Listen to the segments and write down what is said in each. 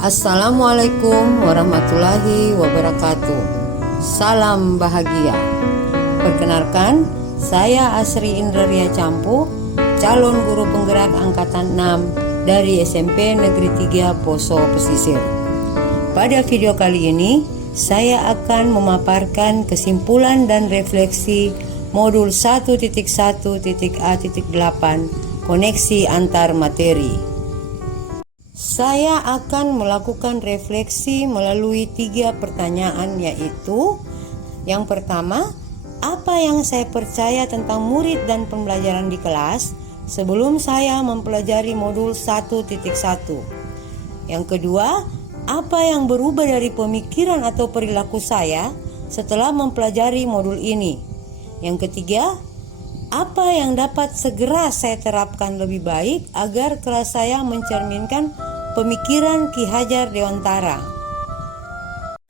Assalamualaikum warahmatullahi wabarakatuh. Salam bahagia. Perkenalkan, saya Asri Indraria Campu, calon guru penggerak angkatan 6 dari SMP Negeri 3 Poso Pesisir. Pada video kali ini, saya akan memaparkan kesimpulan dan refleksi modul 1.1.A.8 koneksi antar materi. Saya akan melakukan refleksi melalui 3 pertanyaan, yaitu yang pertama, apa yang saya percaya tentang murid dan pembelajaran di kelas sebelum saya mempelajari modul 1.1. Yang kedua, apa yang berubah dari pemikiran atau perilaku saya setelah mempelajari modul ini. Yang ketiga, apa yang dapat segera saya terapkan lebih baik agar kelas saya mencerminkan pemikiran Ki Hajar Dewantara.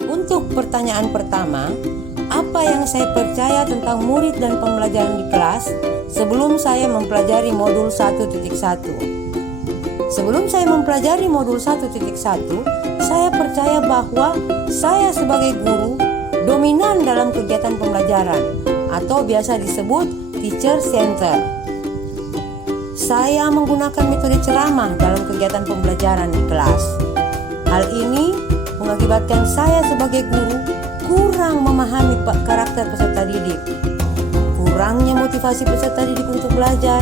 Untuk pertanyaan pertama, apa yang saya percaya tentang murid dan pembelajaran di kelas sebelum saya mempelajari modul 1.1? Sebelum saya mempelajari modul 1.1, saya percaya bahwa saya sebagai guru dominan dalam kegiatan pembelajaran atau biasa disebut teacher center. Saya menggunakan metode ceramah dalam kegiatan pembelajaran di kelas. Hal ini mengakibatkan saya sebagai guru kurang memahami karakter peserta didik. Kurangnya motivasi peserta didik untuk belajar,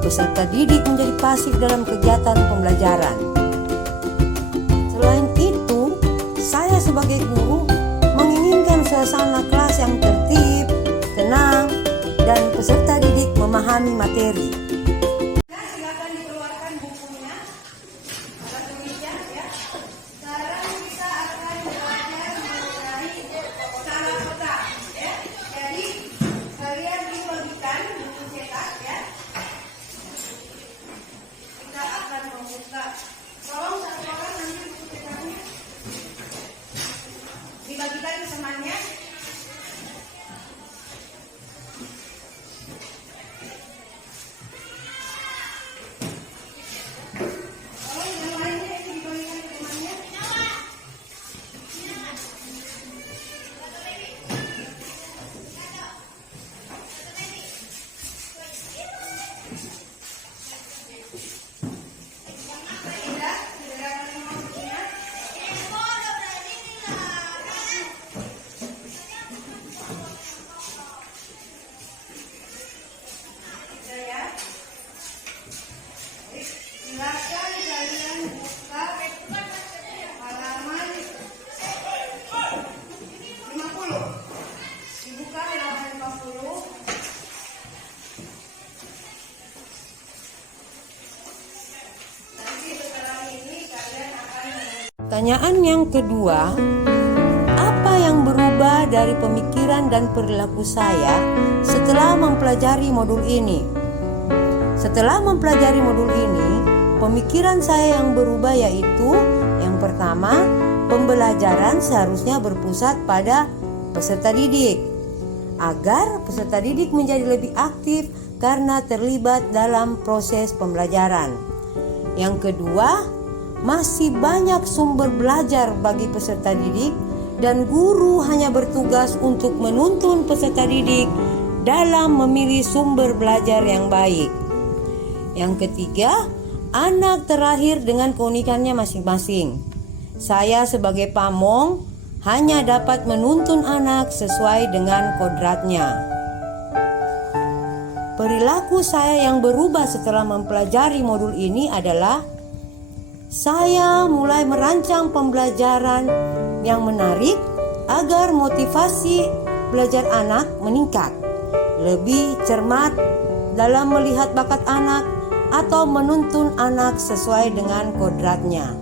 peserta didik menjadi pasif dalam kegiatan pembelajaran. Selain itu, saya sebagai guru menginginkan suasana kelas yang tertib, tenang, dan peserta didik memahami materi. Dibagikan ke temannya. Silakan kalian buka halaman 50. Dibuka halaman 50. Nanti setelah ini kalian akan Pertanyaan yang kedua, apa yang berubah dari pemikiran dan perilaku saya setelah mempelajari modul ini? Setelah mempelajari modul ini, pemikiran saya yang berubah yaitu yang pertama, pembelajaran seharusnya berpusat pada peserta didik agar peserta didik menjadi lebih aktif karena terlibat dalam proses pembelajaran. Yang kedua, masih banyak sumber belajar bagi peserta didik dan guru hanya bertugas untuk menuntun peserta didik dalam memilih sumber belajar yang baik. Yang ketiga, anak terlahir dengan keunikannya masing-masing. Saya sebagai pamong hanya dapat menuntun anak sesuai dengan kodratnya. Perilaku saya yang berubah setelah mempelajari modul ini adalah saya mulai merancang pembelajaran yang menarik agar motivasi belajar anak meningkat, lebih cermat dalam melihat bakat anak atau menuntun anak sesuai dengan kodratnya.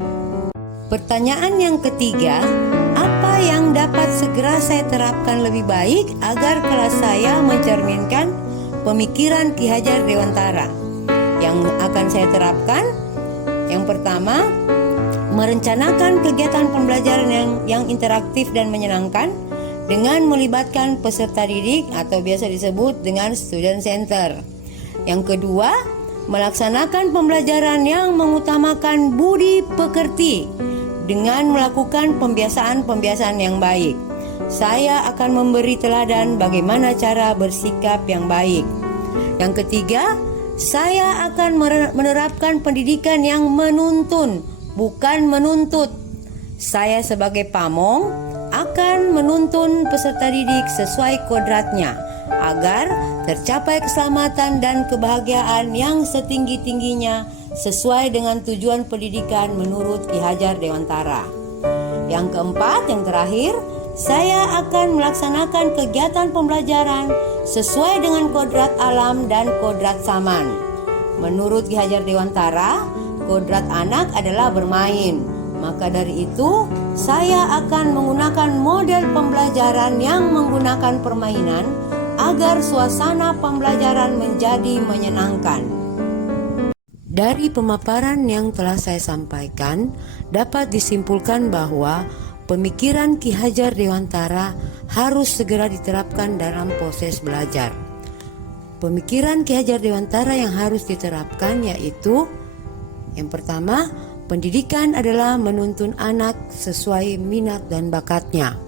Pertanyaan yang ketiga, apa yang dapat segera saya terapkan lebih baik agar kelas saya mencerminkan pemikiran Ki Hajar Dewantara? Yang akan saya terapkan, yang pertama, merencanakan kegiatan pembelajaran yang interaktif dan menyenangkan dengan melibatkan peserta didik atau biasa disebut dengan student center. Yang kedua, melaksanakan pembelajaran yang mengutamakan budi pekerti dengan melakukan pembiasaan-pembiasaan yang baik. Saya akan memberi teladan bagaimana cara bersikap yang baik. Yang ketiga, saya akan menerapkan pendidikan yang menuntun, bukan menuntut. Saya sebagai pamong akan menuntun peserta didik sesuai kodratnya agar tercapai keselamatan dan kebahagiaan yang setinggi-tingginya sesuai dengan tujuan pendidikan menurut Ki Hajar Dewantara. Yang keempat, yang terakhir, saya akan melaksanakan kegiatan pembelajaran sesuai dengan kodrat alam dan kodrat zaman. Menurut Ki Hajar Dewantara, kodrat anak adalah bermain. Maka dari itu, saya akan menggunakan model pembelajaran yang menggunakan permainan agar suasana pembelajaran menjadi menyenangkan. Dari pemaparan yang telah saya sampaikan, dapat disimpulkan bahwa pemikiran Ki Hajar Dewantara harus segera diterapkan dalam proses belajar. Pemikiran Ki Hajar Dewantara yang harus diterapkan yaitu: yang pertama, pendidikan adalah menuntun anak sesuai minat dan bakatnya.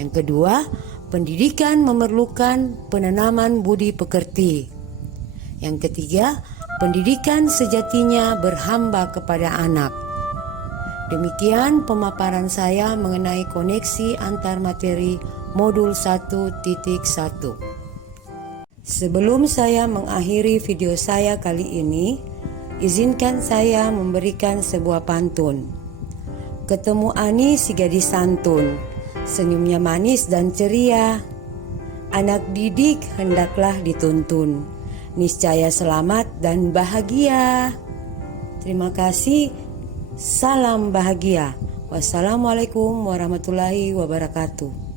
Yang kedua, pendidikan memerlukan penanaman budi pekerti. Yang ketiga, pendidikan sejatinya berhamba kepada anak. Demikian pemaparan saya mengenai koneksi antar materi modul 1.1. Sebelum saya mengakhiri video saya kali ini, izinkan saya memberikan sebuah pantun. Ketemu Ani si gadis santun, senyumnya manis dan ceria. Anak didik hendaklah dituntun, niscaya selamat dan bahagia. Terima kasih, salam bahagia. Wassalamualaikum warahmatullahi wabarakatuh.